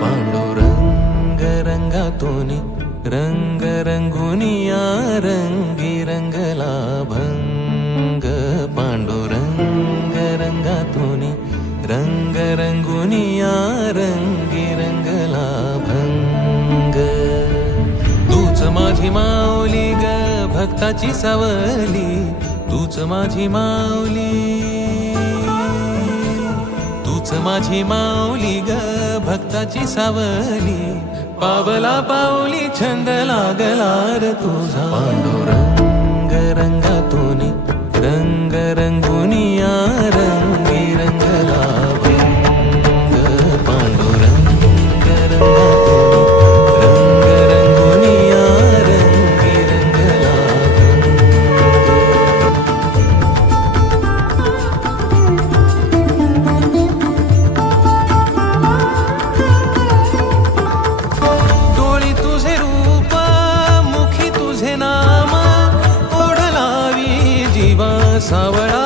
पांडुरंग रंगातूनी रंग रंगुनिया रंगी रंगला भंग. पांडुरंग रंगातूनी रंग रंगुनिया रंगी रंगला भंग. तूच माझी माऊली ग भक्ताची सावली, तूच माझी माऊली, तूच माझी माऊली ग भक्ताची सावली. पावला पाऊली छंद लागला र तुझा. पांडुरंग रंगातूनी रंग रंगुनिया रंगी रंगला भंग. पांडुरंग रंगातूनी रंग रंगुनिया रंगी रंगला भंग. डोळी तुझे रूप मुखी तुझे नाम, ओढ लावी जीवा सावळा